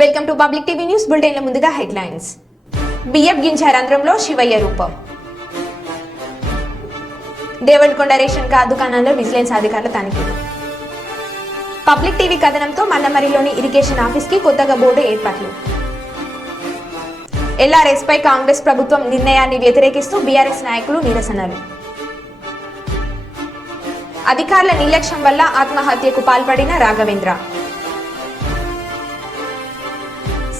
Welcome to public TV news bulletin. ముందుగా headlines. బియ్యం గింజ రంధ్రంలో శివయ్య రూపం. దేవరకొండ రేషన్ కార్డు దుకాణాల్లో విజిలెన్స్ అధికారుల తనిఖీలు. పబ్లిక్ టీవీ కథనంతో మన్నమరిలోని ఇరిగేషన్ ఆఫీస్ కి కొత్తగా బోర్డు ఏర్పాట్లు. ఎల్ఆర్ఎస్ పై కాంగ్రెస్ ప్రభుత్వం నిర్ణయాన్ని వ్యతిరేకిస్తూ బీఆర్ఎస్ నాయకులు నిరసనలు. అధికారుల నిర్లక్ష్యం వల్ల ఆత్మహత్యకు పాల్పడిన రాఘవేంద్ర.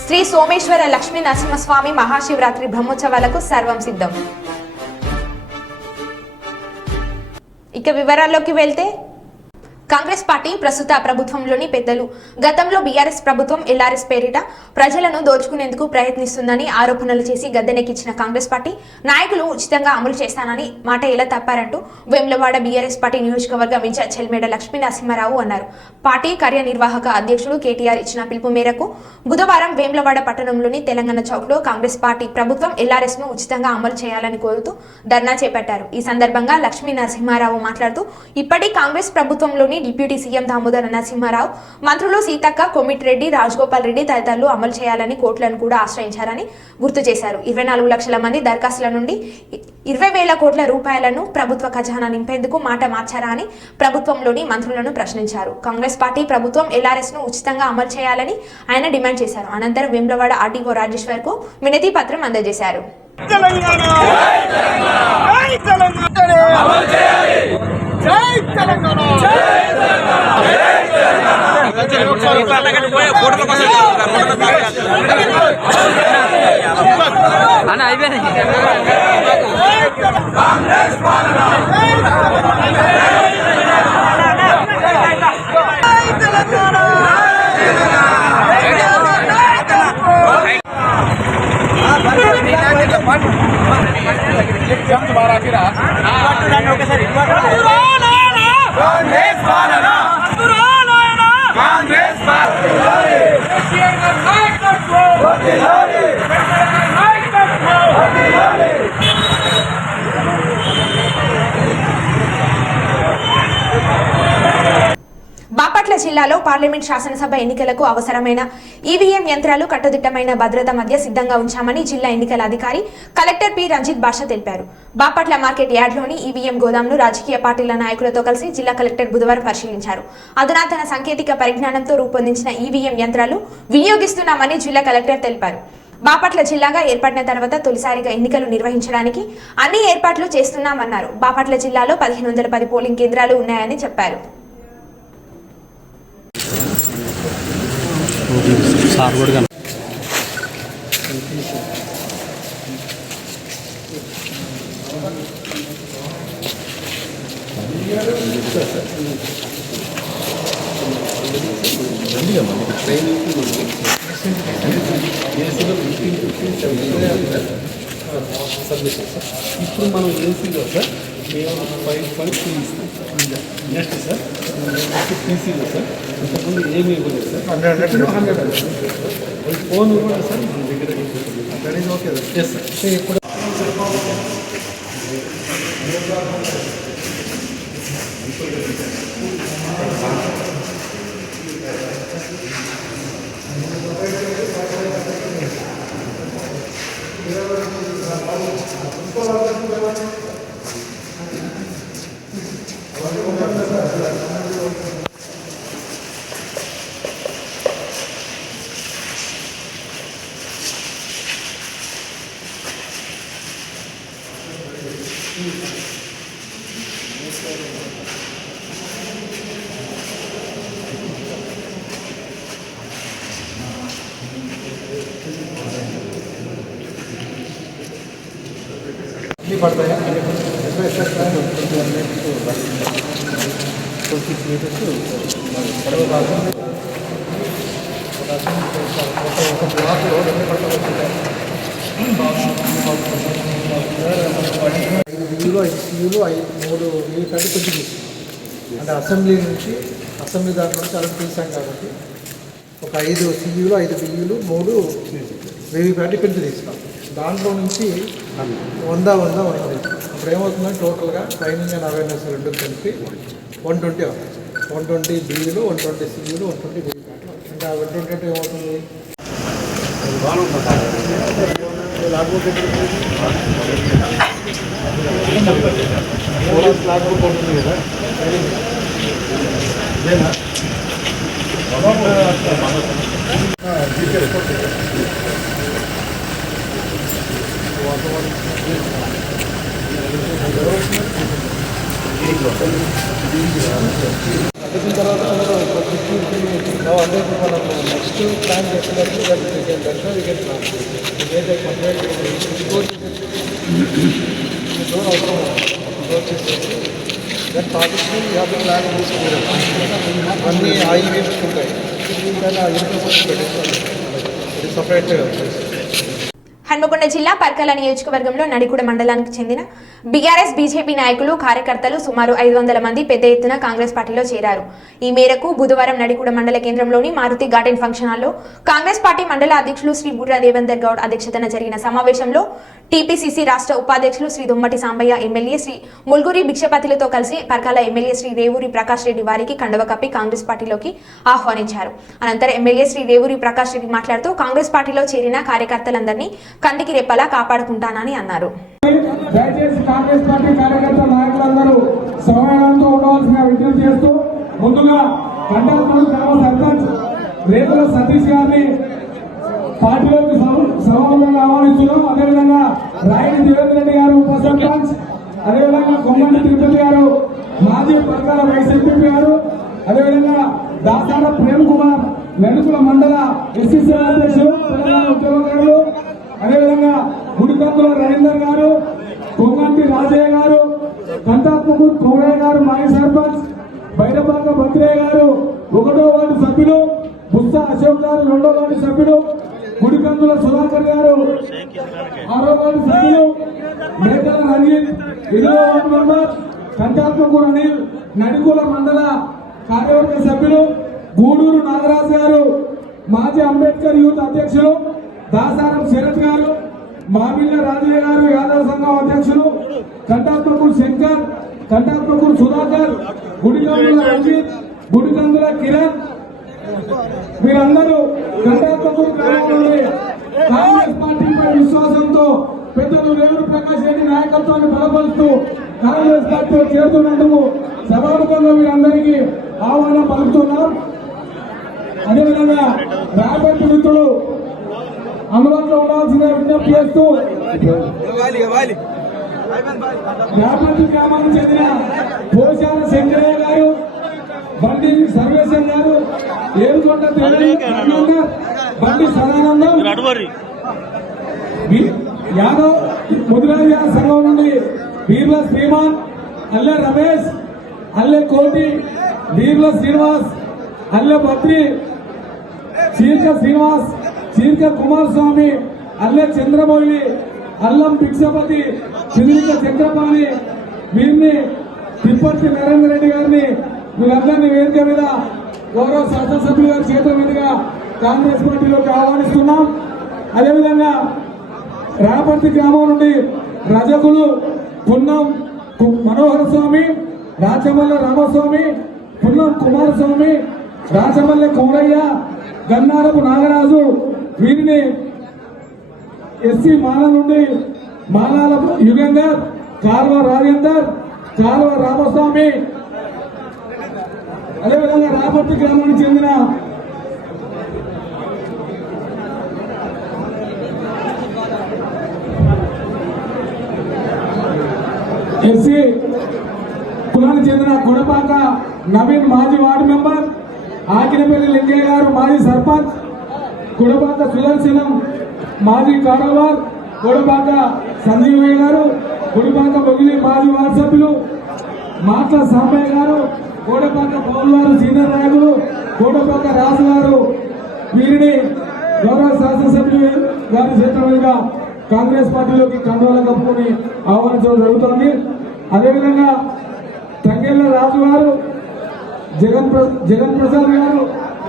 శ్రీ సోమేశ్వర లక్ష్మీ నరసింహస్వామి మహాశివరాత్రి బ్రహ్మోత్సవాలకు సర్వం సిద్ధం. ఇక వివరాల్లోకి వెళ్తే, కాంగ్రెస్ పార్టీ ప్రస్తుత ప్రభుత్వంలోని పెద్దలు గతంలో బీఆర్ఎస్ ప్రభుత్వం ఎల్ఆర్ఎస్ పేరిట ప్రజలను దోచుకునేందుకు ప్రయత్నిస్తుందని ఆరోపణలు చేసి గద్దెనెక్కించిన కాంగ్రెస్ పార్టీ నాయకులు ఉచితంగా అమలు చేస్తానని మాట ఎలా తప్పారంటూ వేములవాడ బీఆర్ఎస్ పార్టీ నియోజకవర్గం ఇన్ఛార్జ్ చెల్మేడ లక్ష్మీ నరసింహారావు అన్నారు. పార్టీ కార్యనిర్వాహక అధ్యక్షుడు కేటీఆర్ ఇచ్చిన పిలుపు మేరకు బుధవారం వేములవాడ పట్టణంలోని తెలంగాణ చౌక్లో కాంగ్రెస్ పార్టీ ప్రభుత్వం ఎల్ఆర్ఎస్ ను ఉచితంగా అమలు చేయాలని కోరుతూ ధర్నా చేపట్టారు. ఈ సందర్భంగా లక్ష్మీ నరసింహారావు మాట్లాడుతూ ఇప్పటి కాంగ్రెస్ ప్రభుత్వంలోని డిప్యూటీ సీఎం దామోదర నరసింహారావు, మంత్రులు సీతక్క, కోమిటిరెడ్డి, రాజగోపాల్ రెడ్డి తదితరులు అమలు చేయాలని కోర్టులను కూడా ఆశ్రయించారని గుర్తు చేశారు. 24 లక్షల మంది దరఖాస్తుల నుండి 20,000 కోట్ల రూపాయలను ప్రభుత్వ ఖజానా నింపేందుకు మాట మార్చారా అని ప్రభుత్వంలోని మంత్రులను ప్రశ్నించారు. కాంగ్రెస్ పార్టీ ప్రభుత్వం ఎల్ఆర్ఎస్ ను ఉచితంగా అమలు చేయాలని ఆయన డిమాండ్ చేశారు. అనంతరం వేములవాడ ఆర్డీఓ రాజేశ్వర్ కు వినతి పత్రం అందజేశారు. బాపట్ల జిల్లాలో పార్లమెంట్ శాసనసభ ఎన్నికలకు అవసరమైన ఈవీఎం యంత్రాలు కట్టుదిట్టమైన భద్రత మధ్య సిద్ధంగా ఉంచామని జిల్లా ఎన్నికల అధికారి కలెక్టర్ పి రంజిత్ బాషా తెలిపారు. బాపట్ల మార్కెట్ యార్డ్లోని ఈవీఎం గోదాంను రాజకీయ పార్టీల నాయకులతో కలిసి జిల్లా కలెక్టర్ బుధవారం పరిశీలించారు. అధునాతన సాంకేతిక పరిజ్ఞానంతో రూపొందించిన ఈవీఎం యంత్రాలు వినియోగిస్తున్నామని జిల్లా కలెక్టర్ తెలిపారు. బాపట్ల జిల్లాగా ఏర్పడిన తర్వాత తొలిసారిగా ఎన్నికలు నిర్వహించడానికి అన్ని ఏర్పాట్లు చేస్తున్నామన్నారు. బాపట్ల జిల్లాలో 1510 పోలింగ్ కేంద్రాలు ఉన్నాయని చెప్పారు. ఇప్పుడు మనం ఏసీలో సార్ మేము 5.3 ఇస్తాం. నెక్స్ట్ సార్ టీసీలో సార్ ఇంతకుముందు ఏమీ ఇవ్వలేదు సార్. 100 ఫోన్ కూడా సార్ మన దగ్గర ఓకే ఎస్ సార్. ఇప్పుడు పడతాయి 26 మీటర్స్ పడవ భాగం ఒక బ్లాక్లో 2 పడవలు ఉంటాయి. 5 బియ్యులు 5 సియులు 3 ఇవి కంటే కొంచెం అంటే అసెంబ్లీ దాంట్లో నుంచి అలా తీసాం కాబట్టి ఒక 5 సియులు 5 బియ్యులు 3 వేవి ప్యాటి పెంచి తీస్తాం. దాంట్లో నుంచి 100 ఉన్నది. ఇప్పుడు ఏమవుతుందంటే టోటల్గా ట్రైనింగ్ అండ్ అవేర్నెస్ రెండు కలిపి 120 అవుతుంది. 120 బియ్యులు 120 సియులు 120 వేవి ప్యాట్లు. అంటే ఆ 120 ఏమవుతుంది అందుకున్న తర్వాత అందరికీ మనం నెక్స్ట్ ప్లాన్ చేసినప్పుడు దర్శనం వికెట్ ఏదైతే కంప్లైంట్ డోర్ అవసరం డోర్ చేసేసి దట్ ప్రాజెక్ట్ని యాభై ప్లాన్ తీసుకుంటారు అన్నీ హైవేస్ ఉంటాయి దాన్ని ఇన్ఫ్రాస్ట్రక్చర్ పెట్టేస్తారు ఇది సపరేట్. హన్మకొండ జిల్లా పర్కల నియోజకవర్గంలో నడికుడ మండలానికి చెందిన బీఆర్ఎస్ బీజేపీ నాయకులు కార్యకర్తలు సుమారు 500 మంది పెద్ద ఎత్తున కాంగ్రెస్ పార్టీలో చేరారు. ఈ మేరకు బుధవారం నడికుడ మండల కేంద్రంలోని మారుతి గార్డెన్ ఫంక్షన్ హాల్లో కాంగ్రెస్ పార్టీ మండల అధ్యక్షులు శ్రీ బుర్రా దేవేందర్ గౌడ్ అధ్యక్షతన జరిగిన సమావేశంలో టీపీసీసీ రాష్ట్ర ఉపాధ్యక్షులు శ్రీ దుమ్మటి సాంబయ్య, ఎమ్మెల్యే శ్రీ ముల్గురి భిక్షపతిలతో కలిసి పర్కాల ఎమ్మెల్యే శ్రీ రేవూరి ప్రకాష్ రెడ్డి వారికి కండవ కప్పి కాంగ్రెస్ పార్టీలోకి ఆహ్వానించారు. అనంతరం ఎమ్మెల్యే శ్రీ రేవూరి ప్రకాష్ రెడ్డి మాట్లాడుతూ కాంగ్రెస్ పార్టీలో చేరిన కార్యకర్తలందరినీ కంటికి రెప్పలా కాపాడుకుంటానని అన్నారు. దయచేసి కాంగ్రెస్ పార్టీ కార్యకర్త నాయకులందరూ సమయంతో ఉండవలసిన విజ్ఞప్తి చేస్తూ ముందుగా కంటాపూర్ గ్రామ సర్పంచ్ రేపుల సతీష్ గారిని పార్టీలోకి సభాముఖంగా ఆహ్వానిస్తున్నాం. అదేవిధంగా రాయుడి దేవేంద్ర రెడ్డి గారు ఉప సర్పంచ్, అదేవిధంగా కొమ్మండి తిరుపతి గారు మాజీ పర్కాల వైస్ ఎంపీ గారు, అదేవిధంగా దాసాడ ప్రేమ్ కుమార్ నెడుకుల మండల ఎస్సీసీ అధ్యక్షులు తెలంగాణ ఉద్యోగకారులు, అదేవిధంగా గుడికంతుల రవీందర్ గారు, కొంగంటి రాజయ్య గారు, కంటాత్మకు కోరయ్య గారు మాజీ సర్పంచ్, బైరపాక భద్రయ్య గారు 1వ వార్డు సభ్యులు, బుస్స అశోక్ గారు 2వ వార్డు సభ్యులు, గుడికంతుల సుధాకర్ గారు 6వ వార్డు సభ్యులు, మేకల రంజిత్ 2వ వార్డు మెంబర్, కంటాత్మకు అనిల్ నడికుల మండల కార్యవర్గ సభ్యులు, గూడూరు నాగరాజు గారు మాజీ అంబేద్కర్ యూత్ అధ్యక్షులు, దాసారం శరత్ గారు, మామిళ్ళ రాజయ్య గారు యాదవ సంఘం అధ్యక్షులు, కంటాత్మకూరు శంకర్, కంటాత్మకూరు సుధాకర్, గుడికందుల రంజిత్, గుడికందుల కిరణ్, మీరందరూ కంటాత్మకూరు గ్రామంలోని కాంగ్రెస్ పార్టీపై విశ్వాసంతో పెద్దలు రేవూరి ప్రకాష్ రెడ్డి నాయకత్వాన్ని బలపరుస్తూ కాంగ్రెస్ పార్టీలో చేరుతున్నందుకు సభాముఖంగా మీరందరికీ ఆహ్వానం పలుకుతున్నాం. అదేవిధంగా రాబట్టి మిత్రులు అందుబాటులో ఉండాల్సిన విజ్ఞప్తి చేస్తూ రాబట్టి గ్రామానికి చెందిన పోషాల శంకరయ్య గారు, బండి సర్వేశం గారు, ఏరుకొండ బండి సదానందం యాదవ్ ముదిరాజ సంఘం నుండి వీర్ల శ్రీమాన్, అల్లె రమేష్, అల్లె కోటి, వీర్ల శ్రీనివాస్, అల్లె బద్రి, చీర్క శ్రీనివాస్, చీర్క కుమారస్వామి, అల్లె చంద్రమౌళి, అల్లం భిక్షపతి, చిదిరిక చక్రపాణి, వీరిని తిప్పర్తి నరేంద్ర రెడ్డి గారిని వీళ్ళందరినీ వేదిక మీద గౌరవ శాసనసభ్యులు గారి చేతుల మీదుగా కాంగ్రెస్ పార్టీలోకి ఆహ్వానిస్తున్నాం. అదేవిధంగా రాపర్తి గ్రామం నుండి రజకులు పున్నం మనోహర స్వామి, రాచమల్ల రామస్వామి, పున్నం కుమారస్వామి, రాచమల్లె కోరయ్య, గన్నారపు నాగరాజు, వీరిని ఎస్సీ మాల నుండి మాలాల యుగేందర్, కాల్వ రాజేందర్, కాల్వ రామస్వామి, అదేవిధంగా రాపర్తి గ్రామానికి చెందిన ఎస్సీ కులానికి చెందిన కొడపాక నవీన్ మాజీ వార్డు మెంబర్, ఆకినపల్లి లింగయ్య గారు మాజీ సర్పంచ్, కొడపాక సుదర్శనం మాజీ కారోబార్, కొడపాక సంజీవయ్య గారు, కొడపాక బొగిలి మాజీ వార్డు సభ్యులు, మాట్ల సాంబయ్య గారు, కోడపాక పౌల్ గారు సీనియర్ నాయకులు, కోడపాక రాజు గారు, వీరిని గౌరవ శాసనసభ్యులు గారి చేతుల మీదుగా కాంగ్రెస్ పార్టీలోకి కండువాలు కప్పుకొని ఆహ్వానించడం జరుగుతోంది. అదేవిధంగా తంగెళ్ల రాజు గారు, జగన్ ప్రసాద్ గారు,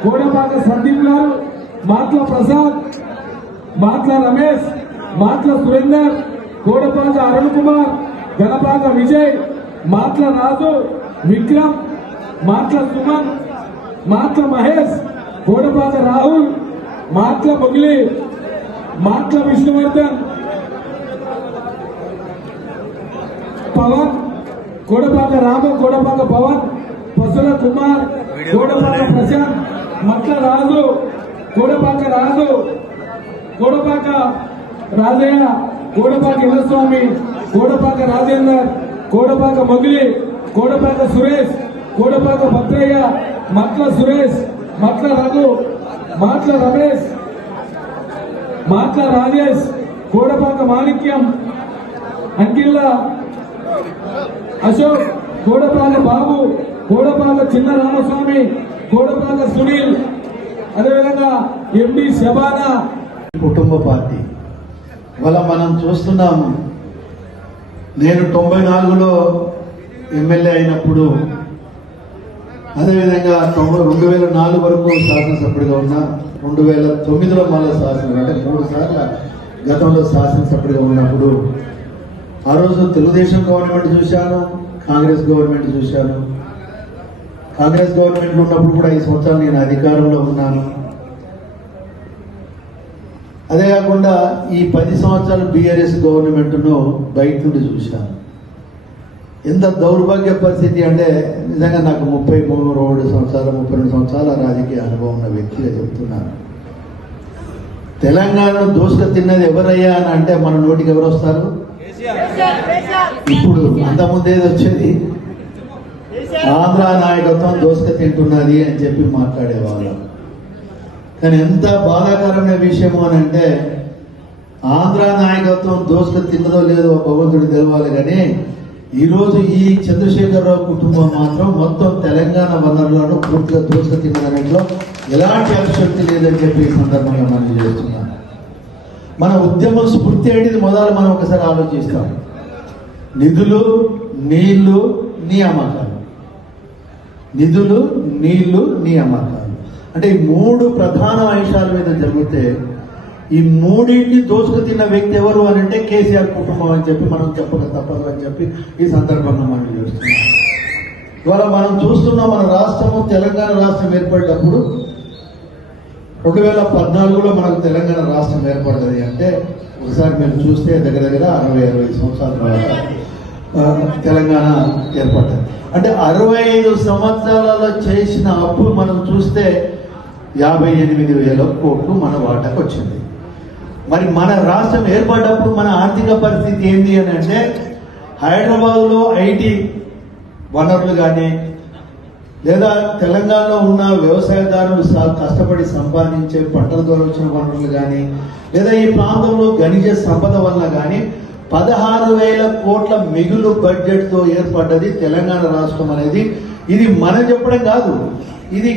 కోడపాక సందీప్ గారు, మాట్ల ప్రసాద్, మాట్ల రమేష్, మాట్ల సురేందర్, కోడపాక అరుణ్ కుమార్, గణపాక విజయ్, మాట్ల రాజు, విక్రమ్, మాట్ల సుమన్, మాట్ల మహేష్, కోడపాక రాహుల్, మాట్ల మొగిలి, మాట్ల విష్ణువర్ధన్, పవన్, కోడపాక రాము, కోడపాక పవన్, పసుల కుమార్, కోడపాక ప్రశాంత్, మట్ల రాజు, కోడపాక రాజు, కోడపాక రాజయ్య, కోడపాక ఇల్లస్వామి, కోడపాక రాజేందర్, కోడపాక మొగిలి, కోడపాక సురేష్, కోడపాక భద్రయ్య, మట్ల సురేష్, మట్ల రఘు, మాట్ల రమేష్, మాట్ల రాజేష్, కోడపాక మాణిక్యం, అంకిల్ల అశోక్, కోడపాక బాబు, కోడపాక చిన్న రామస్వామి, కోడపాక సునీల్, అదేవిధంగా ఎండి శబానా. కుటుంబ పార్టీ ఇవాళ మనం చూస్తున్నాము. నేను 94లో ఎమ్మెల్యే అయినప్పుడు, అదేవిధంగా 2004 వరకు శాసనసభ్యుడిగా ఉన్నా, 2009లో మళ్ళీ శాసన అంటే 3 సార్లు గతంలో శాసనసభ్యుడిగా ఉన్నప్పుడు ఆ రోజు తెలుగుదేశం గవర్నమెంట్ చూశాను, కాంగ్రెస్ గవర్నమెంట్ చూశాను. కాంగ్రెస్ గవర్నమెంట్ ఉన్నప్పుడు కూడా 5 సంవత్సరాలు నేను అధికారంలో ఉన్నాను. అదే కాకుండా ఈ 10 సంవత్సరాలు బీఆర్ఎస్ గవర్నమెంట్ను బయట నుండి చూశాను. ఎంత దౌర్భాగ్య పరిస్థితి అంటే నిజంగా నాకు 32 సంవత్సరాలు 32 సంవత్సరాల రాజకీయ అనుభవం ఉన్న వ్యక్తిగా చెప్తున్నాను. తెలంగాణను దోసుక తిన్నది ఎవరయ్యా అని అంటే మన నోటికి ఎవరు వస్తారు? ఇప్పుడు అంతకుముందు ఏది వచ్చేది, ఆంధ్ర నాయకత్వం దోసుక తింటున్నది అని చెప్పి మాట్లాడేవాళ్ళం. కానీ ఎంత బాధాకరమైన విషయము అని అంటే, ఆంధ్ర నాయకత్వం దోసుక తిన్నదో లేదో భగవంతుడు తెలవాలి. కానీ ఈరోజు ఈ చంద్రశేఖరరావు కుటుంబం మాత్రం మొత్తం తెలంగాణ వనరులను పూర్తిగా దోసుక తినడంలో ఎలాంటి అతిశక్తి లేదని చెప్పి ఈ సందర్భంగా మనం చేస్తున్నాం. మన ఉద్యమం స్ఫూర్తి అనేది మొదలు మనం ఒకసారి ఆలోచిస్తాం. నిధులు, నీళ్లు, నియామకాలు. నిధులు, నీళ్లు, నియామకాలు అంటే ఈ 3 ప్రధాన అంశాల మీద జరిగితే ఈ 3ని దోచుకు తిన్న వ్యక్తి ఎవరు అని అంటే కేసీఆర్ కుటుంబం అని చెప్పి మనం చెప్పక తప్పదు అని చెప్పి ఈ సందర్భంగా మనం చూస్తున్నాం. ఇవాళ మనం చూస్తున్నాం, మన రాష్ట్రము తెలంగాణ రాష్ట్రం ఏర్పడినప్పుడు 2014లో మనకు తెలంగాణ రాష్ట్రం ఏర్పడ్డది అంటే ఒకసారి మీరు చూస్తే దగ్గర దగ్గర 60-65 సంవత్సరాల తర్వాత తెలంగాణ ఏర్పడ్డది. అంటే 65 సంవత్సరాలలో చేసిన అప్పు మనం చూస్తే 58,000 కోట్లు మన వాటాకు వచ్చింది. మరి మన రాష్ట్రం ఏర్పడ్డప్పుడు మన ఆర్థిక పరిస్థితి ఏంటి అని అంటే, హైదరాబాద్లో ఐటీ వనరులు కానీ, లేదా తెలంగాణలో ఉన్న వ్యవసాయదారులు కష్టపడి సంపాదించే పంటల ద్వారా వచ్చిన వనరులు కానీ, లేదా ఈ ప్రాంతంలో ఖనిజ సంపద వల్ల కానీ 16,000 కోట్ల మిగులు బడ్జెట్తో ఏర్పడ్డది తెలంగాణ రాష్ట్రం అనేది. ఇది మనం చెప్పడం కాదు, ఇది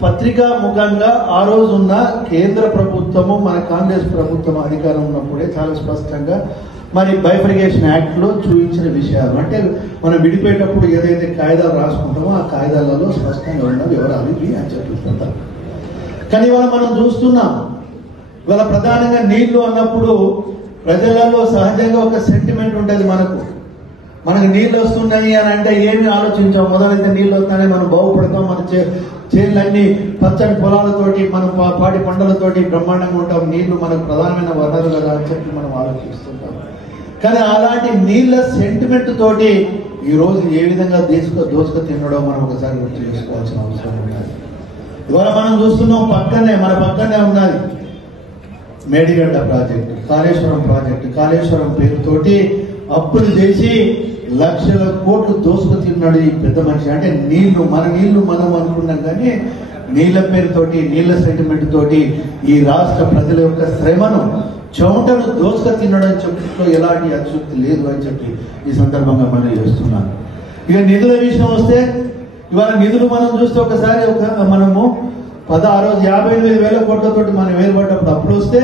పత్రికా ముఖంగా ఆ రోజున్న కేంద్ర ప్రభుత్వము, మన కాంగ్రెస్ ప్రభుత్వం అధికారం ఉన్నప్పుడే చాలా స్పష్టంగా మరి బైఫర్గేషన్ యాక్ట్లో చూపించిన విషయాలు. అంటే మనం విడిపోయేటప్పుడు ఏదైతే కాయిదాలు రాసుకుంటామో ఆ కాయిదాలలో స్పష్టంగా ఉన్న వివరాలు ఇవి అని చెప్తుంటారు. కానీ ఇవాళ మనం చూస్తున్నాం, ఇవాళ ప్రధానంగా నీళ్లు అన్నప్పుడు ప్రజలలో సహజంగా ఒక సెంటిమెంట్ ఉంటుంది. మనకు నీళ్ళు వస్తున్నాయి అని అంటే ఏమి ఆలోచించాం, మొదలైతే నీళ్ళు వస్తానే మనం బాగుపడతాం, మన చేనులన్నీ పచ్చని పొలాలతోటి, మనం పాడి పంటలతోటి బ్రహ్మాండంగా ఉంటాం, నీళ్లు మనకు ప్రధానమైన వనరు కదా అని చెప్పి మనం ఆలోచిస్తుంటాం. కానీ అలాంటి నీళ్ళ సెంటిమెంట్ తోటి ఈరోజు ఏ విధంగా దోసుక తినడో మనం ఒకసారి గుర్తు చేసుకోవాల్సిన అవసరం ఉన్నది. ఇవాళ మనం చూస్తున్నాం, మన పక్కనే ఉన్నది మేడిగడ్డ ప్రాజెక్టు, కాళేశ్వరం ప్రాజెక్టు. కాళేశ్వరం పేరుతోటి అప్పులు చేసి లక్షల కోట్లు దోసుకు తిన్నాడు ఈ పెద్ద మనిషి. అంటే మన నీళ్లు మనం అనుకున్నాం, కానీ నీళ్ల పేరుతోటి, నీళ్ల సెంటిమెంట్ తోటి ఈ రాష్ట్ర ప్రజల యొక్క శ్రమను, చెమటను దోసుక తినడం చెప్పట్లో ఎలాంటి అతిశక్తి లేదు అని చెప్పి ఈ సందర్భంగా మనం చేస్తున్నాను. ఇక నిధుల విషయం వస్తే, ఇవాళ నిధులు మనం చూస్తే ఒకసారి మనము 58,000 కోట్లతోటి మనం ఏర్పడ్డప్పుడు అప్పులు వస్తే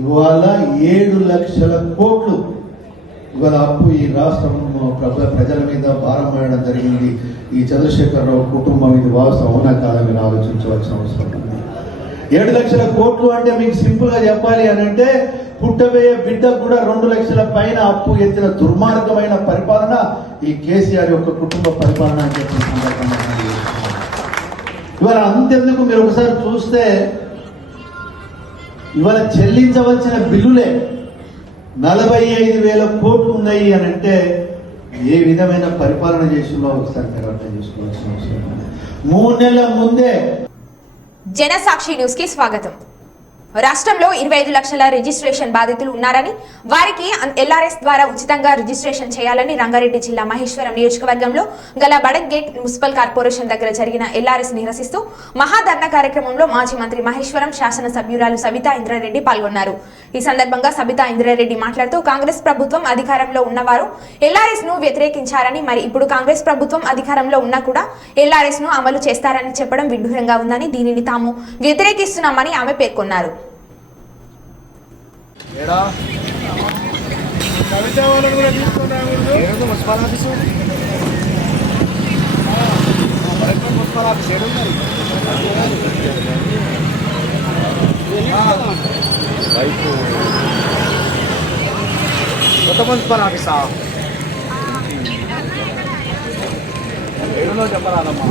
ఇవాళ 7 లక్షల కోట్లు ఇవాళ అప్పు ఈ రాష్ట్రం ప్రజల మీద భారం వేయడం జరిగింది. ఈ చంద్రశేఖరరావు కుటుంబం ఇది వాస్తవం అవునా కాదా మీరు ఆలోచించవలసిన అవసరం ఉంది. 7 లక్షల కోట్లు అంటే మీకు సింపుల్ గా చెప్పాలి అని అంటే, పుట్టబోయే బిడ్డకు కూడా 2 లక్షల పైన అప్పు ఎత్తిన దుర్మార్గమైన పరిపాలన ఈ కేసీఆర్ యొక్క కుటుంబ పరిపాలన అని చెప్పిన సందర్భంగా ఇవాళ అంతెందుకు మీరు ఒకసారి చూస్తే ఇవాళ చెల్లించవలసిన బిల్లులే 45,000 కోట్లు ఉన్నాయి అని అంటే ఏ విధమైన పరిపాలన చేసిందో ఒకసారి మీరు అర్థం చేసుకోవాల్సిన అవసరం ఉంది. 3 నెలల ముందే జనసాక్షి న్యూస్ కి స్వాగతం. రాష్ట్రంలో 25 లక్షల రిజిస్ట్రేషన్ బాధితులు ఉన్నారని వారికి ఎల్ఆర్ఎస్ ద్వారా ఉచితంగా రిజిస్ట్రేషన్ చేయాలని రంగారెడ్డి జిల్లా మహేశ్వరం నియోజకవర్గంలో గల బడక్ గేట్ మున్సిపల్ కార్పొరేషన్ దగ్గర జరిగిన ఎల్ఆర్ఎస్ నిరసిస్తూ మహాధర్నా కార్యక్రమంలో మాజీ మంత్రి మహేశ్వరం శాసన సభ్యురాలు సబితా ఇంద్రారెడ్డి పాల్గొన్నారు. ఈ సందర్భంగా సబితా ఇంద్రారెడ్డి మాట్లాడుతూ కాంగ్రెస్ ప్రభుత్వం అధికారంలో ఉన్నవారు ఎల్ఆర్ఎస్ ను వ్యతిరేకించారని, మరి ఇప్పుడు కాంగ్రెస్ ప్రభుత్వం అధికారంలో ఉన్నా కూడా ఎల్ఆర్ఎస్ ను అమలు చేస్తారని చెప్పడం విడ్డూరంగా ఉందని, దీనిని తాము వ్యతిరేకిస్తున్నామని ఆమె పేర్కొన్నారు. కొత్త మున్సిపల్ ఆఫీసా ఏడులో చెప్పరాదమ్మా.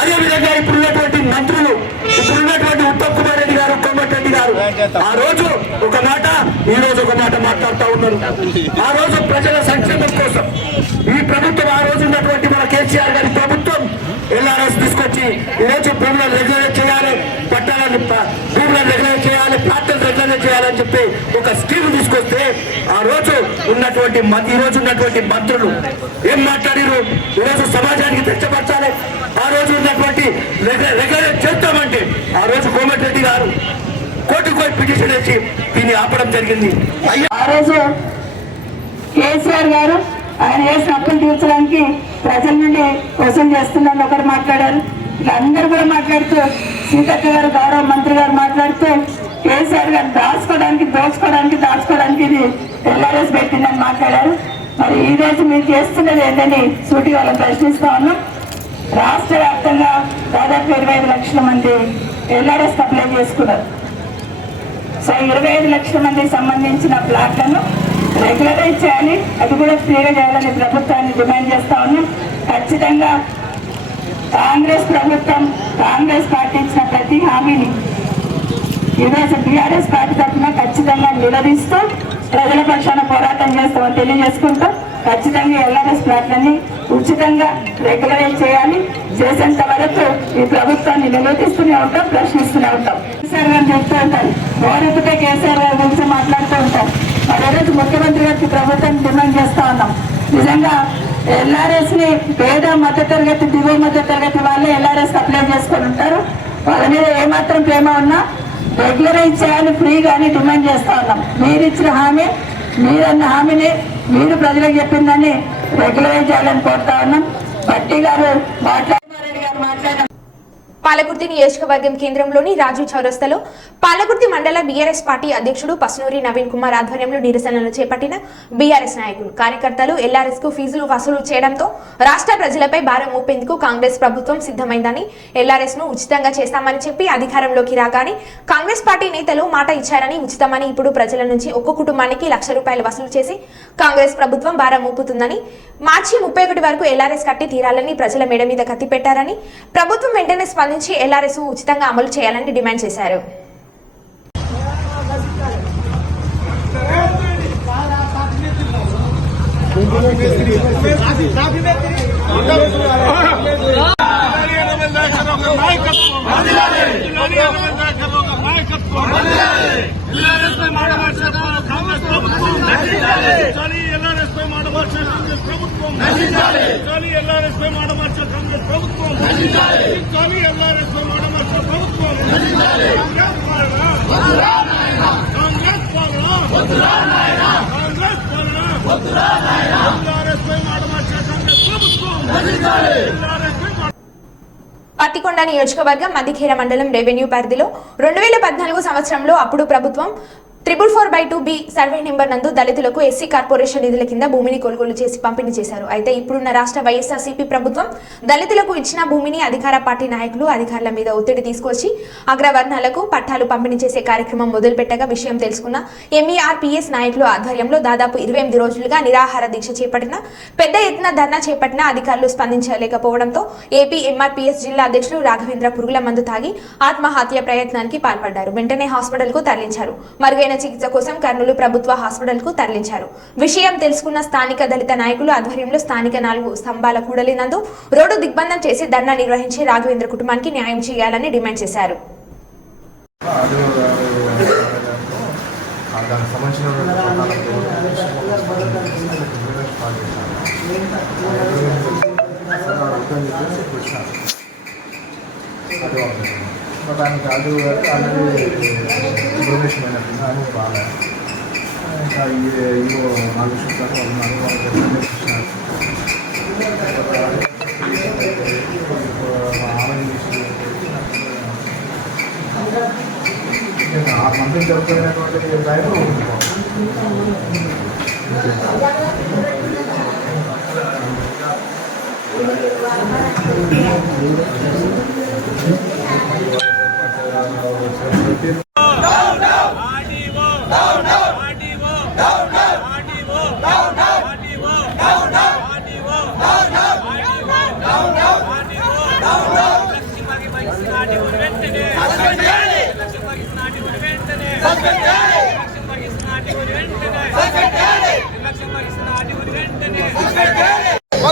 అదేవిధంగా ఇప్పుడున్నటువంటి మంత్రులు, ఇప్పుడున్నటువంటి ఉత్తమ్ కుమార్ రెడ్డి గారు, కోమటిరెడ్డి గారు ఆ రోజు ఒక మాట, ఈ రోజు ఒక మాట మాట్లాడుతూ ఉన్నారు. ఆ రోజు ప్రజల సంక్షేమం కోసం ఈ ప్రభుత్వం, ఆ రోజు ఉన్నటువంటి మన కేసీఆర్ గారి ప్రభుత్వం ఎల్ఆర్ఎస్ తీసుకొచ్చి ఈరోజు భూములను రెగ్యులేట్ చేయాలి, పట్టాలను భూములను రెగ్యులేట్ చేయాలి, ప్లాట్లను రెగ్యులేట్ చేయాలని చెప్పి ఒక స్కీమ్ తీసుకొస్తే ఆ రోజు ఉన్నటువంటి ఈ రోజు ఉన్నటువంటి మంత్రులు ఏం మాట్లాడారు? ఈరోజు సమాజానికి తెచ్చపరచాలి, ఆ రోజు ఉన్నటువంటి రెగ్యులేట్ చేస్తామంటే ఆ రోజు కోమటిరెడ్డి గారు కోర్టుకు పోయి పిటిషన్ వేసి దీన్ని ఆపడం జరిగింది. ఆ రోజు కేసీఆర్ గారు ఆయన చేసిన అప్పులు తీర్చడానికి ప్రజల నుండి వసూలు చేస్తున్నారని ఒకరు మాట్లాడారు. ఇలా అందరూ కూడా మాట్లాడుతూ, సీతక్క గారు గౌరవ మంత్రి గారు మాట్లాడుతూ కేసీఆర్ గారు దాచుకోవడానికి ఇది ఎల్ఆర్ఎస్ పెట్టిందని మాట్లాడారు. మరి ఈ రోజు మీరు చేస్తున్నది ఏంటని సూటి వాళ్ళని ప్రశ్నిస్తా ఉన్నాం. రాష్ట్ర వ్యాప్తంగా దాదాపు 25 లక్షల మంది ఎల్ఆర్ఎస్ అప్లై చేసుకున్నారు. సో 25 లక్షల మందికి సంబంధించిన ప్లాట్లను రెగ్యులరైజ్ చేయాలి, అది కూడా ఫ్రీగా చేయాలని ప్రభుత్వాన్ని డిమాండ్ చేస్తా ఉన్నాం. ఖచ్చితంగా కాంగ్రెస్ ప్రభుత్వం, కాంగ్రెస్ పార్టీ ఇచ్చిన ప్రతి హామీని ఈరోజు బీఆర్ఎస్ పార్టీ తరఫున ఖచ్చితంగా నిలదీస్తూ ప్రజల పక్షాన పోరాటం చేస్తామని తెలియజేసుకుంటూ ఖచ్చితంగా ఎల్ఆర్ఎస్ ప్లాట్లని ఉచితంగా రెగ్యులరైజ్ చేయాలి. చేసేంత వరకు ఈ ప్రభుత్వాన్ని నిలదీస్తూనే ఉంటాం, ప్రశ్నిస్తూనే ఉంటాం. కేసీఆర్ గారు చెప్తూ ఉంటారు, గౌరవతే కేసీఆర్ గారి గురించి మాట్లాడుతూ ఉంటారు. మరి ఈరోజు ముఖ్యమంత్రి గారికి ప్రభుత్వాన్ని డిమాండ్ చేస్తా ఉన్నాం. నిజంగా ఎల్ఆర్ఎస్ ని పేద మధ్యతరగతి, దిగువ మధ్యతరగతి వాళ్ళే ఎల్ఆర్ఎస్ అప్లై చేసుకొని ఉంటారు. వాళ్ళ మీద ఏమాత్రం ప్రేమ ఉన్నా రెగ్యులరైజ్ చేయాలి ఫ్రీగా అని డిమాండ్ చేస్తా ఉన్నాం. మీరు ఇచ్చిన హామీ, మీరన్న హామీని మీరు ప్రజలకు చెప్పిందని రెగ్యులరైజ్ చేయాలని కోరుతా ఉన్నాం. భట్టి గారు మాట్లాడారు. పాలకుర్తి నియోజకవర్గం కేంద్రంలోని రాజు చౌరస్తాలో పాలకుర్తి మండల బీఆర్ఎస్ పార్టీ అధ్యక్షుడు పసునూరి నవీన్ కుమార్ ఆధ్వర్యంలో నిరసనలు చేపట్టిన బీఆర్ఎస్ నాయకులు, కార్యకర్తలు ఎల్ఆర్ఎస్ కు ఫీజులు వసూలు చేయడంతో రాష్ట్ర ప్రజలపై భారం మోపేందుకు కాంగ్రెస్ ప్రభుత్వం సిద్ధమైందని, ఎల్ఆర్ఎస్ ను ఉచితంగా చేస్తామని చెప్పి అధికారంలోకి రాగానే కాంగ్రెస్ పార్టీ నేతలు మాట ఇచ్చారని, ఉచితమని ఇప్పుడు ప్రజల నుంచి ఒక్క కుటుంబానికి ₹1,00,000 వసూలు చేసి కాంగ్రెస్ ప్రభుత్వం భారం మోపుతుందని, మార్చి 31 వరకు ఎల్ఆర్ఎస్ కట్టి తీరాలని ప్రజల మెడ మీద కత్తి పెట్టారని, ప్రభుత్వం వెంటనే స్పందించి ఎల్ఆర్ఎస్ ఉచితంగా అమలు చేయాలని డిమాండ్ చేశారు. పత్తికొండ నియోజకవర్గం మదిఖేర మండలం రెవెన్యూ పరిధిలో 2014 సంవత్సరంలో అప్పుడు ప్రభుత్వం 444/2B సర్వే నెంబర్ నందు దళితులకు ఎస్సీ కార్పొరేషన్ నిధుల కింద భూమిని కొనుగోలు చేసి పంపిణీ చేశారు. అయితే ఇప్పుడున్న రాష్ట్ర వైఎస్ఆర్సీపీ ప్రభుత్వం దళితులకు ఇచ్చిన భూమిని అధికార పార్టీ నాయకులు అధికారుల మీద ఒత్తిడి తీసుకొచ్చి అగ్రవర్ణాలకు పట్టాలు పంపిణీ చేసే కార్యక్రమం మొదలుపెట్టగా విషయం తెలుసుకున్న ఎంఈఆర్పీఎస్ నాయకులు ఆధ్వర్యంలో దాదాపు 28 రోజులుగా నిరాహార దీక్ష చేపట్టిన పెద్ద ఎత్తున ధర్నా చేపట్టిన అధికారులు స్పందించలేకపోవడంతో ఏపీ ఎంఆర్పీఎస్ జిల్లా అధ్యక్షులు రాఘవేంద్ర పురుగుల మందు తాగి ఆత్మహత్య ప్రయత్నానికి పాల్పడ్డారు. వెంటనే హాస్పిటల్ కు తరలించారు. మరుగైన చికిత్స కోసం కర్నూలు ప్రభుత్వ హాస్పిటల్ కు తరలించారు. విషయం తెలుసుకున్న స్థానిక దళిత నాయకులు ఆధ్వర్యంలో స్థానిక 4 స్తంభాల కూడలి నందు రోడ్డు దిగ్బంధం చేసి ధర్నా నిర్వహించి రాఘవేంద్ర కుటుంబానికి న్యాయం చేయాలని డిమాండ్ చేశారు. దానికి అది ఆల్రెడీ డొనేషన్ అయినట్టు అని బాగా ఇంకా ఇవో 4 లక్షల ఉన్నారు ఆ మంత్రి జరుపుకునేటువంటి టైంలో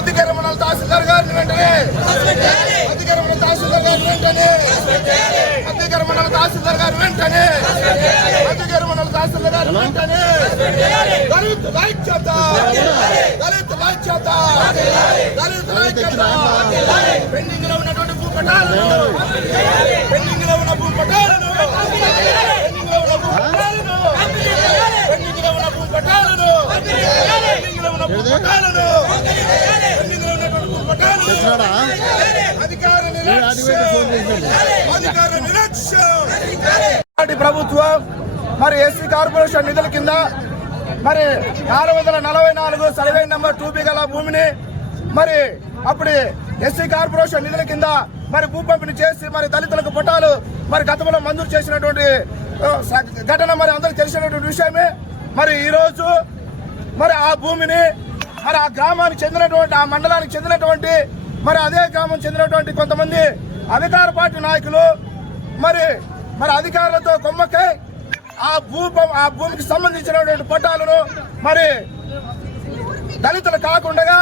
అధికార మండల తహసీల్దార్ గారిని వెంటనే అధికార మండల తహసీల్దార్ గారిని వెంటనే అధికార మండల తహసీల్దార్ గారిని వెంటనే అధికార మండల తహసీల్దార్ గారిని వెంటనే దళితుల ఐక్యత దళితుల ఐక్యత దళితుల ఐక్యత పెండింగ్ లో ఉన్నటువంటి భూపటాలను పెండింగ్ లో ఉన్న భూపటాలను పెండింగ్ లో ఉన్న భూపటాలను పెండింగ్ లో ఉన్న భూపటాలను పెండింగ్ లో ఉన్న భూపటాలను ప్రభుత్వం మరి ఎస్సీ కార్పొరేషన్ నిధుల కింద మరి 444 సర్వే నెంబర్ 2B గల భూమిని మరి అప్పుడు ఎస్సీ కార్పొరేషన్ నిధుల కింద మరి భూ పంపిణీ చేసి మరి దళితులకు పట్టాలు మరి గతంలో మంజూరు చేసినటువంటి ఘటన మరి అందరికి తెలిసినటువంటి విషయమే. మరి ఈ రోజు మరి ఆ భూమిని మరి ఆ గ్రామానికి చెందినటువంటి ఆ మండలానికి చెందినటువంటి మరి అదే గ్రామం చెందినటువంటి కొంతమంది అధికార పార్టీ నాయకులు మరి అధికారులతో కొమ్మకై ఆ భూమికి సంబంధించినటువంటి పట్టాలను మరి దళితులు కాకుండా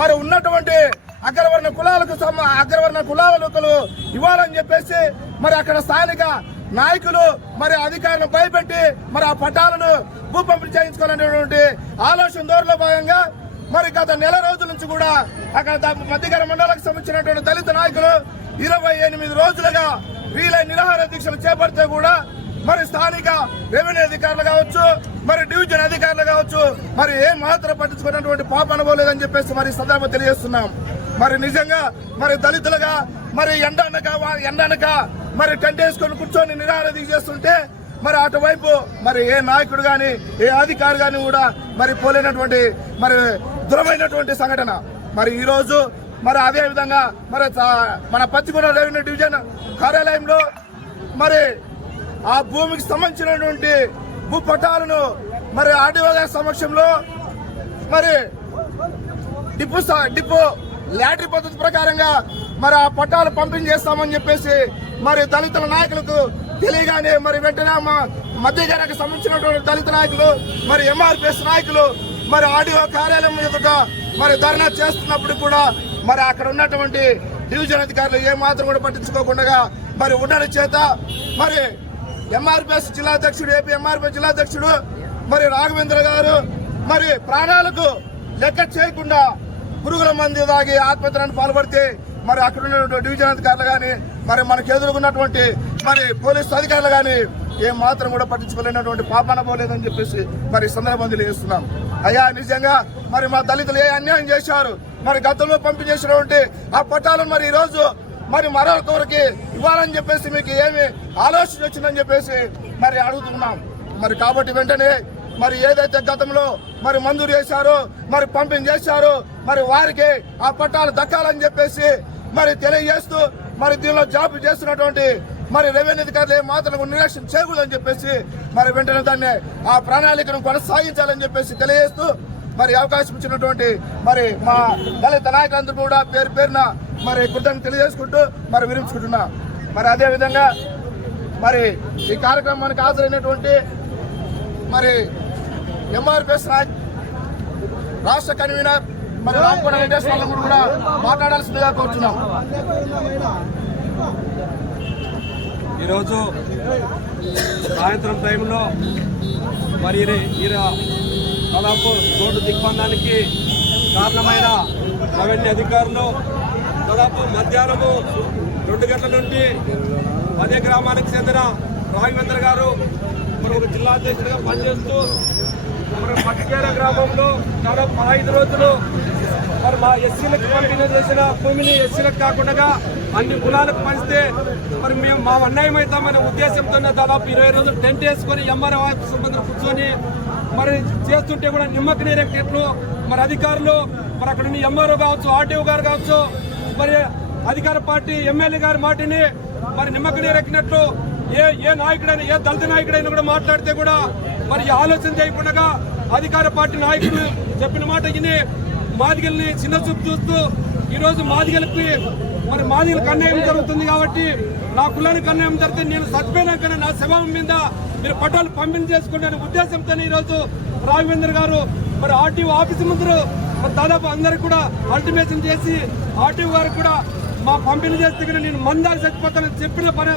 మరి ఉన్నటువంటి అగ్రవర్ణ కులాలకు ఇవ్వాలని చెప్పేసి మరి అక్కడ స్థానిక నాయకులు మరి అధికారులను భయపెట్టి మరి ఆ పట్టాలను భూ పంపిణీ చేయించుకోవాలనేటువంటి ఆలోచన ధోరణిలో భాగంగా మరి గత నెల రోజుల నుంచి కూడా అక్కడ మధ్యగర మండలానికి సంబంధించినటువంటి దళిత నాయకులు 28 రోజులుగా వీలై నిరాహార దీక్షలు చేపడితే కూడా మరి స్థానిక రెవెన్యూ అధికారులు కావచ్చు మరి డివిజన్ అధికారులు కావచ్చు మరి ఏం మాత్రం పట్టించుకున్నటువంటి పాప అనుకోలేదని చెప్పేసి మరి సందర్భం తెలియజేస్తున్నాం. మరి నిజంగా మరి దళితులుగా మరి ఎండనక మరి టెంట్ వేసుకొని కూర్చొని నిరాహార దీక్ష చేస్తుంటే మరి అటువైపు మరి ఏ నాయకుడు గాని ఏ అధికారి గాని కూడా మరి పోలేనటువంటి మరి దురమైనటువంటి సంఘటన. మరి ఈ రోజు మరి అదే విధంగా మరి మన పచ్చిగూడ రెవెన్యూ డివిజన్ కార్యాలయంలో మరి ఆ భూమికి సంబంధించినటువంటి భూ పట్టాలను మరి ఆర్డీఓ గారి సమక్షంలో మరి డిపో లాటరీ పద్ధతి ప్రకారంగా మరి ఆ పట్టాలు పంపిణీ చేస్తామని చెప్పేసి మరి దళితుల నాయకులకు తెలియగానే మరి వెంటనే మధ్యగారికి సంబంధించినటువంటి దళిత నాయకులు మరి ఎంఆర్పీఎస్ నాయకులు మరి ఆర్డీఓ కార్యాలయం ఎదుట మరి ధర్నా చేస్తున్నప్పుడు కూడా మరి అక్కడ ఉన్నటువంటి డివిజన్ అధికారులు ఏమాత్రం కూడా పట్టించుకోకుండా మరి ఉండని చేత మరి ఎంఆర్పీఎస్ జిల్లా అధ్యక్షుడు ఏపీ ఎంఆర్పీఎస్ జిల్లా అధ్యక్షుడు మరి రాఘవేంద్ర గారు మరి ప్రాణాలకు లెక్క చేయకుండా పురుగుల మందు తాగి ఆత్మహత్యలను పాల్పడితే మరి అక్కడ ఉన్నటువంటి డివిజన్ అధికారులు గాని మరి మనకు ఎదుర్కొన్నటువంటి మరి పోలీసు అధికారులు గాని ఏం మాత్రం కూడా పట్టించుకోలేనటువంటి పాపాన పోలేదని చెప్పేసి మరి సందర్భం తెలియజేస్తున్నాం. అయ్యా నిజంగా మరి మా దళితులు ఏ అన్యాయం చేశారు మరి గతంలో పంపిణీ చేసినటువంటి ఆ పట్టాలను మరి ఈ రోజు మరి మరొకరికి ఇవ్వాలని చెప్పేసి మీకు ఏమి ఆలోచన వచ్చిందని చెప్పేసి మరి అడుగుతున్నాం. మరి కాబట్టి వెంటనే మరి ఏదైతే గతంలో మరి మంజూరు చేశారో మరి పంపిణీ చేశారో మరి వారికి ఆ పట్టాలు దక్కాలని చెప్పేసి మరి తెలియజేస్తూ మరి దీనిలో జాబ్ చేస్తున్నటువంటి మరి రెవెన్యూ అధికారులు ఏమాత్రం నిర్లక్ష్యం చేయకూడదని చెప్పేసి మరి వెంటనే దాన్ని ఆ ప్రణాళికను కొనసాగించాలని చెప్పేసి తెలియజేస్తూ మరి అవకాశం ఇచ్చినటువంటి మరి మా దళిత నాయకులందరూ కూడా పేరు పేరున మరి కృతజ్ఞతలు తెలియజేసుకుంటూ మరి విరమించుకుంటున్నా. మరి అదేవిధంగా మరి ఈ కార్యక్రమానికి హాజరైనటువంటి మరి ఎంఆర్పిఎస్ రాష్ట్ర కన్వీనర్ మరి రామకొండ వెంకటేశ్వర కూడా మాట్లాడాల్సిందిగా కోరుతున్నాం. ఈరోజు సాయంత్రం టైంలో మరి దాదాపు రోడ్డు దిగ్బంధానికి కారణమైన రెవెన్యూ అధికారులు దాదాపు మధ్యాహ్నము 2 గంటల నుండి అదే గ్రామానికి చెందిన రాఘవేంద్ర గారు మరి ఒక జిల్లా అధ్యక్షుడిగా పనిచేస్తూ మరి పట్టికేర గ్రామంలో దాదాపు 15 రోజులు మరి మా ఎస్సీలకు పంపిణీ చేసిన భూమిని ఎస్సీలకు కాకుండా అన్ని కులాలకు పంచితే మరి మేము మా అన్యాయం అవుతామనే ఉద్దేశంతో దాదాపు 20 రోజులు టెంట్ వేసుకొని ఎంఆర్ఓ ఆఫీస్ ముందు కూర్చొని మరి చేస్తుంటే కూడా నిమ్మకు నీరెక్కినట్లు మరి అధికారులు మరి అక్కడ ఎంఆర్ఓ కావచ్చు, ఆర్టీఓ గారు కావచ్చు, మరి అధికార పార్టీ ఎమ్మెల్యే గారి మాటిని మరి నిమ్మకు నీరెక్కినట్లు ఏ నాయకుడైనా ఏ దళిత నాయకుడైనా కూడా మాట్లాడితే కూడా మరి ఆలోచన చేయకుండా అధికార పార్టీ నాయకులు చెప్పిన మాట విని మాదిగల్ని చిన్న చూపు చూస్తూ ఈరోజు మాదిగలకి మరి మాదిగలకు అన్యాయం జరుగుతుంది కాబట్టి నా కులానికి అన్యాయం జరిగితే నేను చచ్చిపోయినాకనే నా శవం మీద మీరు పట్టాలు పంపిణీ చేసుకోండి అనే ఉద్దేశంతో ఈరోజు రాఘవేంద్ర గారు మరి ఆర్టీఓ ఆఫీసు ముందు దాదాపు అందరికి కూడా అల్టిమేషన్ చేసి ఆర్టీఓ గారికి కూడా మా పంపిణీ చేస్తే నేను మందాకి చచ్చిపోతానని చెప్పిన పని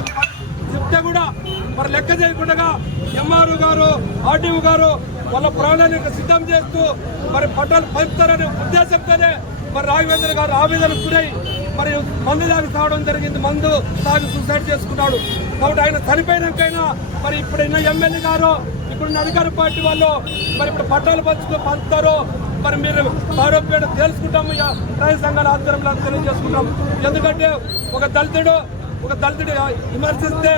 చెప్తే కూడా మరి లెక్క చేయకుండా ఎంఆర్ఓ గారు, ఆర్టీఓ గారు వాళ్ళ ప్రాణాన్ని సిద్ధం చేస్తూ మరి పట్టాలు పంపుతారనే ఉద్దేశంతోనే మరి రాఘవేంద్ర గారు ఆవేదనకు గురై మరి మందు తాగి తాగడం జరిగింది. మందు తాగి సూసైడ్ చేసుకున్నాడు. కాబట్టి ఆయన చనిపోయినాకైనా మరి ఇప్పుడున్న ఎమ్మెల్యే గారు ఇప్పుడున్న అధికార పార్టీ వాళ్ళు మరి ఇప్పుడు పట్టాలు పంచుతారో మరి మీరు ఆరోగ్యం తెలుసుకుంటాము. రైతు సంఘాల ఆధ్వర్యంలో తెలియజేసుకుంటాం. ఎందుకంటే ఒక దళితుడు విమర్శిస్తే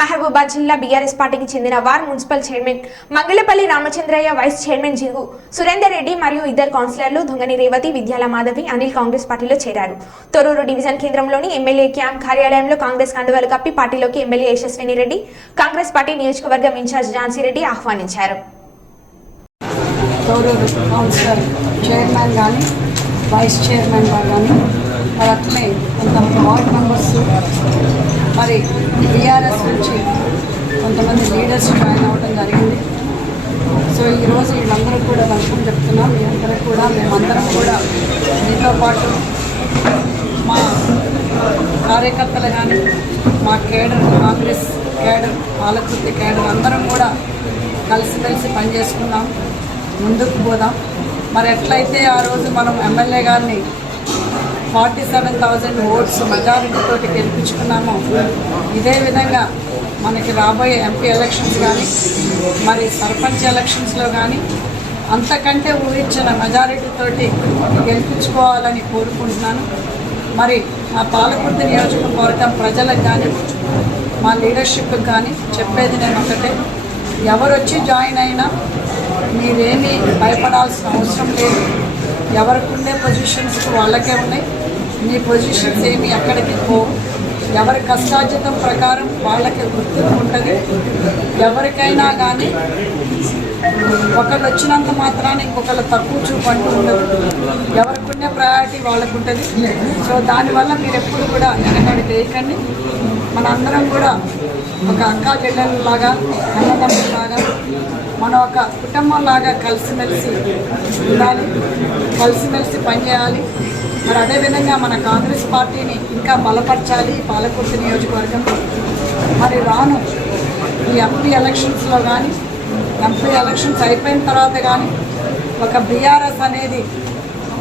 మహబూబాద్ జిల్లా బీఆర్ఎస్ పార్టీకి చెందిన వార్ municipal chairman Mangalapalli Ramachandraiah, vice chairman Jigu Surender Reddy మరియు ఇద్దరు కౌన్సిలర్లు దొంగని రేవతి, విద్యాల మాధవి, అనిల్ కాంగ్రెస్ పార్టీలో చేరారు. తొర్రూరు డివిజన్ కేంద్రంలోని ఎమ్మెల్యే క్యాంప్ కార్యాలయంలో కాంగ్రెస్ కండువాలు కప్పి పార్టీలోకి ఎమ్మెల్యే యశస్విని రెడ్డి, కాంగ్రెస్ పార్టీ నియోజకవర్గం ఇన్ఛార్జ్ ఝాన్సీ రెడ్డి ఆహ్వానించారు. తొర్రూరు కౌన్సిలర్ చైర్మన్ కానీ వైస్ చైర్మన్ కానీ మరి అట్లనే కొంతమంది వార్డ్ మెంబర్స్ మరి బీఆర్ఎస్ నుంచి కొంతమంది లీడర్స్ జాయిన్ అవ్వడం జరిగింది. సో ఈరోజు వీళ్ళందరూ కూడా వెల్కమ్ చెప్తున్నాం. మీ అందరూ కూడా మేమందరం కూడా మీతో పాటు మా కార్యకర్తలు కానీ మా కేడర్, కాంగ్రెస్ కేడర్, పాలకృతి కేడర్ అందరం కూడా కలిసిమెలిసి పనిచేసుకున్నాం, ముందుకు పోదాం. మరి ఎట్లయితే ఆ రోజు మనం ఎమ్మెల్యే గారిని 47,000 ఓట్స్ మెజారిటీతో గెలిపించుకున్నామో ఇదే విధంగా మనకి రాబోయే ఎంపీ ఎలక్షన్స్ కానీ మరి సర్పంచ్ ఎలక్షన్స్లో కానీ అంతకంటే ఊహించిన మెజారిటీతోటి గెలిపించుకోవాలని కోరుకుంటున్నాను. మరి మా పాలకుర్తి నియోజకవర్గం ప్రజలకు కానీ మా లీడర్షిప్కి కానీ చెప్పేది నేను ఒకటే, ఎవరు వచ్చి జాయిన్ అయినా మీరేమీ భయపడాల్సిన అవసరం లేదు. ఎవరికి ఉండే పొజిషన్స్కి వాళ్ళకే ఉన్నాయి. మీ పొజిషన్స్ ఏమి ఎక్కడికి పోవు. ఎవరి కష్టార్జితం ప్రకారం వాళ్ళకి గుర్తింపు ఉంటుంది. ఎవరికైనా కానీ ఒకళ్ళు వచ్చినంత మాత్రాన్ని ఇంకొకళ్ళు తక్కువ చూపు అంటూ ఉండదు. ఎవరికి ఉండే ప్రయారిటీ వాళ్ళకు ఉంటుంది. సో దానివల్ల మీరు ఎప్పుడు కూడా వెనకడికి వేయకండి. మన అందరం కూడా ఒక అక్కా చెల్లెళ్ళలాగా, అన్నదమ్ములాగా, మన ఒక కుటుంబంలాగా కలిసిమెలిసి ఉండాలి, కలిసిమెలిసి పనిచేయాలి. మరి అదేవిధంగా మన కాంగ్రెస్ పార్టీని ఇంకా బలపరచాలి పాలకుర్తి నియోజకవర్గంలో. మరి రాను ఈ ఎంపీ ఎలక్షన్స్లో కానీ ఎంపీ ఎలక్షన్స్ అయిపోయిన తర్వాత కానీ ఒక బీఆర్ఎస్ అనేది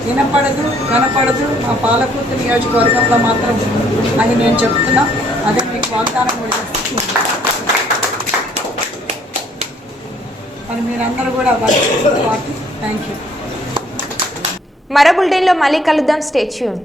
వినపడదు, కనపడదు మా పాలకుర్తి నియోజకవర్గంలో మాత్రం అని నేను చెప్తున్నా. అదే మీకు వాగ్దానం కూడా చేస్తున్నాను. మరి మీరందరూ కూడా థ్యాంక్ యూ. మరో బులెటిన్లో మళ్ళీ కలుద్దాం. Stay tune.